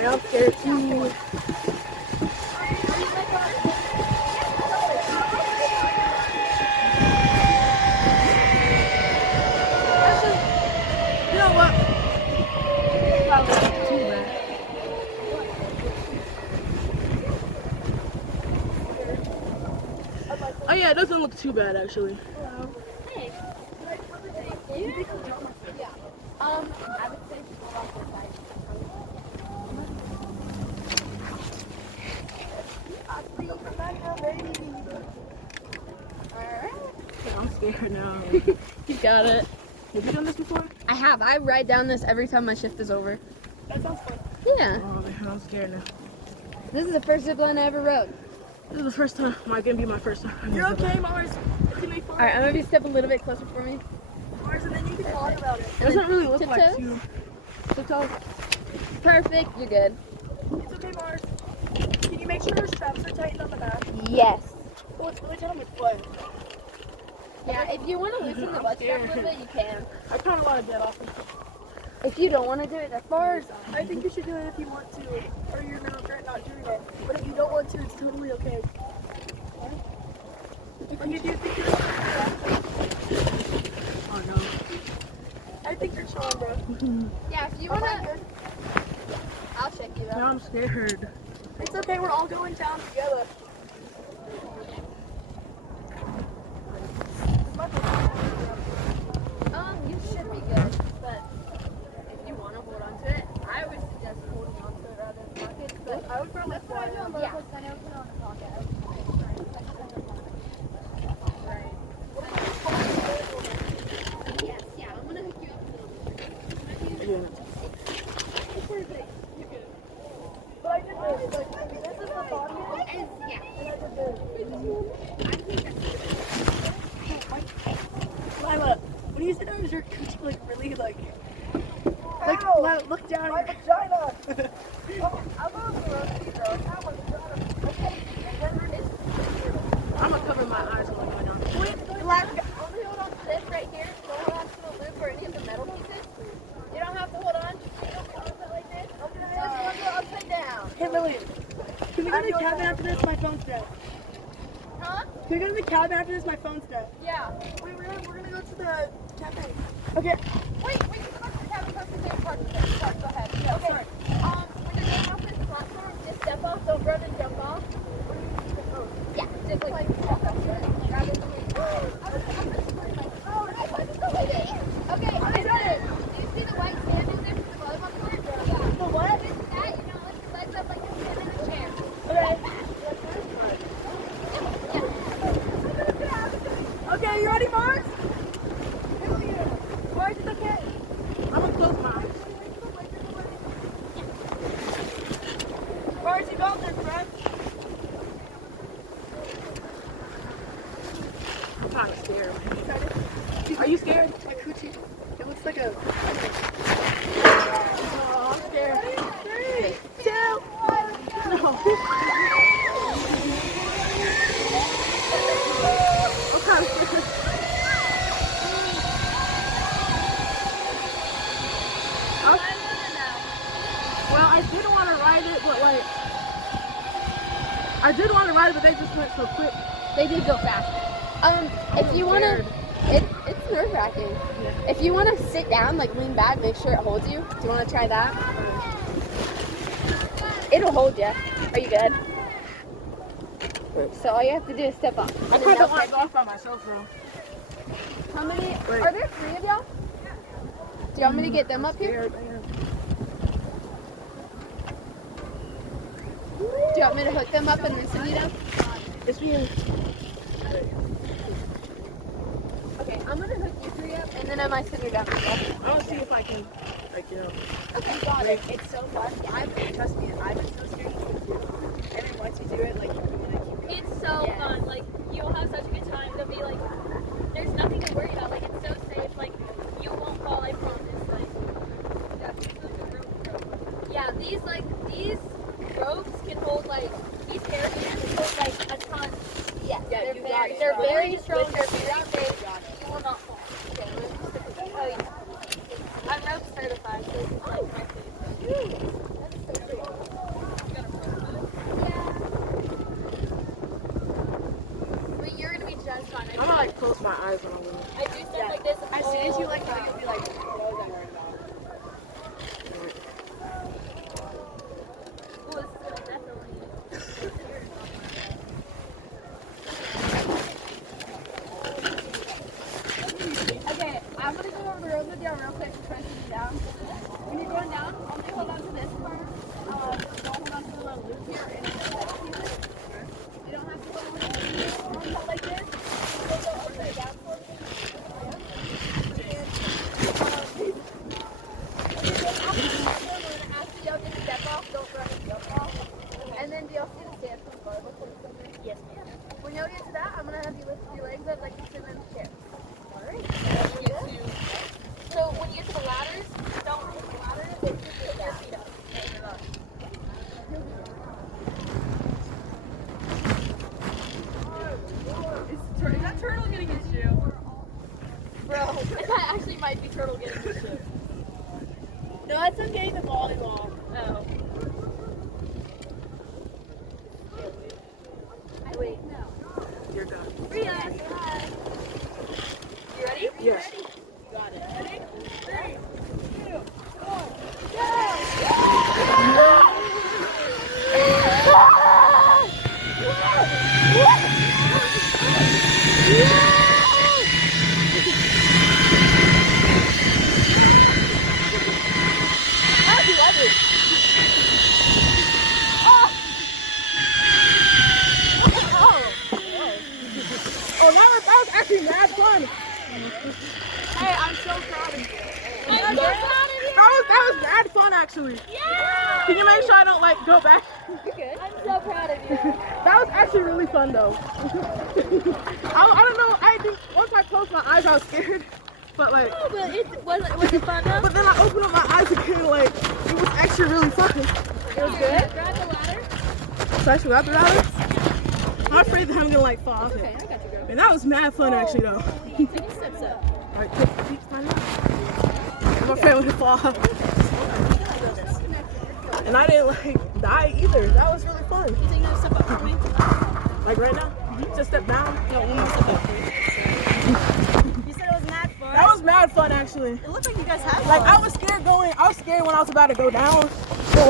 Yeah, I'm scared too. You know what? Probably not too bad. Oh yeah, it doesn't look too bad actually. Hey. Yeah. I would say go off the side. I'm scared now. You got it. Have you done this before? I have. I ride down this every time my shift is over. That sounds fun. Yeah. Oh man, I'm scared now. This is the first zip line I ever rode. This is the first time. Might gonna be my first time. You're okay, Mars. It's gonna be fun. Alright, I'm gonna be step a little bit closer for me. Mars, and then you can talk about it. It doesn't really look like you. Tiptoes. Perfect. You're good. It's okay, Mars. Can you make sure your straps are tightened on the back? Yes. Well, it's really tight on my foot. Yeah, if you want to loosen the butt strap a little bit, you can. I kind of want to get off. If you don't want to do it, that's fine. I think you should do it if you want to, or you're gonna regret not doing it. But if you don't want to, it's totally okay. Like, do you think you're Oh no. I think you're strong, bro. Yeah, if you want to, I'll check you out. Now I'm scared. It's okay, we're all going down together. You should be good, but if you want to hold on to it, I would suggest holding on to it rather than pockets. But I would probably fly on. Yeah. Yes, yeah, I'm gonna hook you up a little bit. But I did this. Like, this is the body. Yeah. And I did this. I think that's Lila, when you said I was your coochie, like really like Lila, look down. My vagina. I'm gonna cover my eyes while I'm going on. only hold on to this right here. Don't hold on to the loop or any of the metal pieces. You don't have to hold on. You don't hold it like this. Just go upside down. Hey Lillian, can we go to the cabin after this? My phone's dead. Huh? Can we go to the cabin after this? My phone's dead. Yeah. Wait, we're gonna go to the cafe. Okay. Wait, we can go back to the cabin first and take part. Go ahead. Yeah, okay. Sorry. When you're going off this platform, just step off. Don't run and jump off. Yeah, just like walk up to it. Grab it. Okay, I got it. Do you see the white sand in there from the volleyball court? Yeah. The what? This is that, you know, lift your legs up like you're sitting in a chair. Okay. Okay, you ready, Mars? Mars, it's okay. I'm gonna close my eyes. Mars, you got this, friend. I'm kind of scared. Are you scared? My coochie. It looks like a. Oh, I'm scared. 3, 2, 1. No. I'm kind of scared. Well, I did want to ride it, but like. I did want to ride it, but they just went so quick. They did go fast. If you want to, it's nerve-wracking. Yeah. If you want to sit down, like lean back, make sure it holds you. Do you want to try that? It'll hold you. Are you good? So all you have to do is step up. I kind of want to go off by myself, though. How many? Wait. Are there 3 of y'all? Do you want me to get them up here? Scared, man. Do you want me to hook them up and then send you down? It's being. Okay, I'm gonna hook you 3 up and then I might send you down. I want to see if I can, like, you know. Okay, got it. It's so fun. Trust me, I've been so scared too. And then once you do it, like, you're gonna keep going. It's so fun. Like, you'll have such a good time. There'll be like, there's nothing to worry about. Like, it's so safe. Like, you won't fall. I promise. Like, yeah, these ropes can hold like these carabiners hold like a ton. Yeah, they're very strong. They're very safe. You will not fall. Okay, let's just stick with that. Oh yeah, I'm rope certified, so it's like my face. That's so great. eyes when I'm winning. I do stuff like this. As soon as you like go, you'll be like, what was I worried about? Oh, this is gonna definitely. Okay, I'm gonna go over the road with you real quick to press you down. When you're going down, only hold on to this part. Don't hold on to the little loop here and then like here. You don't have to hold on to this. Hold like this. You'll go upside down for me. After y'all get the step off, don't run and jump off. And then do y'all see the stand from bar before you come in? Yes, ma'am. When y'all get to that, I'm gonna have you lift your legs up like you're sitting in a chair. Alright? So when you get to the ladders, don't hit the ladders. Just put your feet up. Is that turtle gonna get you? Bro, that actually might be turtle getting this shit. No, that's him getting the volleyball. Oh. Wait, no. You're done. Relax. You ready? Yes. Got it. Ready? 3, 2, 1, go! Oh, that was actually mad fun. Hey, I'm so proud of you. I'm so proud of you. That was mad fun actually. Yeah. Can you make sure I don't like go back? You're good. I'm so proud of you. That was actually really fun though. I don't know. I think once I closed my eyes, I was scared. But like, Oh, but was it fun though? but then I opened up my eyes again. Like, it was actually really fun. It was good. Grab the ladder. So I should grab the ladder. I'm afraid that I'm gonna like fall off Okay, it. I got you, girl. And that was mad fun actually though. Take your steps up. Alright, take the feet stand up. I'm afraid I'm gonna fall off. And I didn't like die either. That was really fun. You think you step up for me? Like right now? Just step down. No, one more step up, please. You said it was mad fun. That was mad fun actually. It looked like you guys had Like I was scared when I was about to go down.